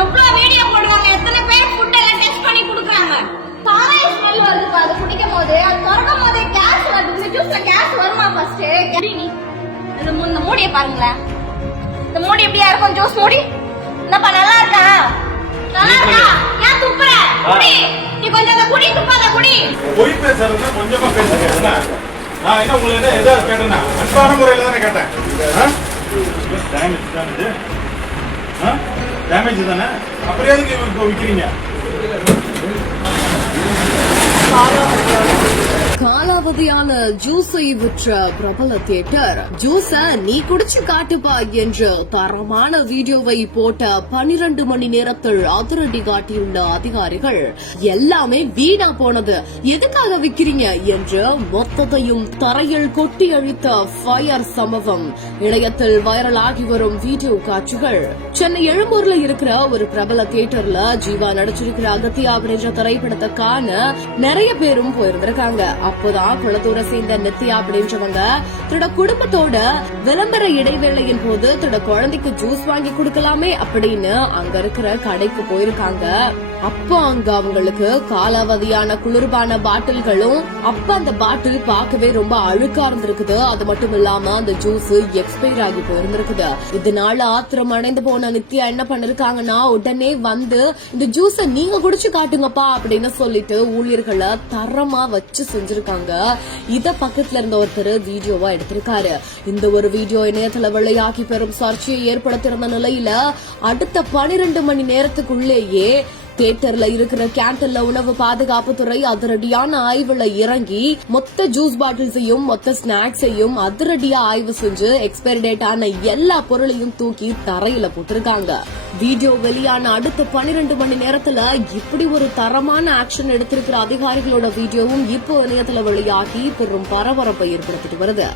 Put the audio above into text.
எவ்வளவு வீடியோ போடுறாங்க, எத்தனை பேர் ஃபுட் எல்லாம் டெஸ்ட் பண்ணி குடுக்குறாங்க. சாராய ஸ்மெல் வருது, அது குடிக்கும் போது அது திறக்கும் போதே கேஸ் வருது. இந்த ஜூஸ்ல கேஸ் வருமா ஃபர்ஸ்ட்? இந்த மூடியை பாருங்களேன், இந்த மூடி எப்படியா இருக்கும்? ஜூஸ் மூடி என்னப்பா நல்லா இருக்கா? நல்லா இருக்கா? ஏன் துப்புற? குடி, நீ கொஞ்சம் அந்த குடி, துப்பாத குடி. போய் பேசுறதுன்னா கொஞ்சமா பேசுங்க. நான் என்ன உங்களுக்கு ஏதாவது கேட்டேன்னா அன்பான முறையில தானே கேட்டேன். டேமேஜ் தானே, அப்புறம் எதுக்கு இப்போ விற்கிறீங்க? காலாவதியான ஜூஸை விற்ற பிரபல தியேட்டர் ஜூஸ நீ குடிச்சு காட்டுப்பா என்று தரமான வீடியோவை போட்ட 12 மணி நேரத்தில் அதிரடி காட்டியுள்ள அதிகாரிகள் எல்லாமே வீணா போனது, எதுக்காக விக்கிறீங்க என்று மொத்தத்தையும் தரையில் கொட்டி அழித்த ஃபயர் சம்பவம் இணையத்தில் வைரல் ஆகி வரும் வீடியோ காட்சிகள். சென்னை எழும்பூர்ல இருக்கிற ஒரு பிரபல தியேட்டர்ல ஜீவா நடிச்சிருக்கிற அகத்தியா அப்படின்ற திரைப்படத்தை காண நிறைய பேரும் போயிருந்திருக்காங்க. அப்போதான் குளத்தூரை சேர்ந்த நித்யா அப்படின்றவங்க தன்னோட குடும்பத்தோட விளம்பர இடைவேளையின் போது தன்னோட குழந்தைக்கு ஜூஸ் வாங்கி கொடுக்கலாமே அப்படின்னு அங்க இருக்கிற கடைக்கு போயிருக்காங்க. அப்ப அங்க அவங்களுக்கு காலாவதியான குளிர்பான பாட்டில்களும், அப்ப அந்த பாட்டில் பார்க்கவே ரொம்ப அழுக்கா இருந்திருக்குது. அது மட்டும் இல்லாம அந்த ஜூஸ் எக்ஸ்பயர் ஆகி போயிருந்திருக்குது. இதனால ஆத்திரம் அடைந்து போன நித்யா என்ன பண்ணிருக்காங்கன்னா, உடனே வந்து இந்த ஜூஸ நீங்க குடிச்சு காட்டுங்கப்பா அப்படின்னு சொல்லிட்டு ஊழியர்களை தரமா வச்சு செஞ்சிருக்காங்க. இத பக்கத்துல இருந்த ஒருத்தர் வீடியோவா எடுத்திருக்காரு. இந்த ஒரு வீடியோ இணையத்துல வெளியாகி பெரும் சர்ச்சையை ஏற்படுத்தியிருந்த நிலையில அடுத்த 12 மணி நேரத்துக்குள்ளேயே தியேட்டர்ல இருக்கிற கேண்டீன்ல உணவு பாதுகாப்புத்துறை அதிரடியான ஆய்வுல இறங்கி மொத்த ஜூஸ் பாட்டில்ஸையும் மொத்த ஸ்நாக்ஸையும் அதிரடியா ஆய்வு செஞ்சு எக்ஸ்பயரி டேட் ஆன எல்லா பொருளையும் தூக்கி தரையில போட்டிருக்காங்க. வீடியோ வெளியான அடுத்த 12 மணி நேரத்துல இப்படி ஒரு தரமான ஆக்ஷன் எடுத்திருக்கிற அதிகாரிகளோட வீடியோவும் இப்போ இணையத்துல வெளியாகி பெரும் பரபரப்பை ஏற்படுத்திட்டு வருது.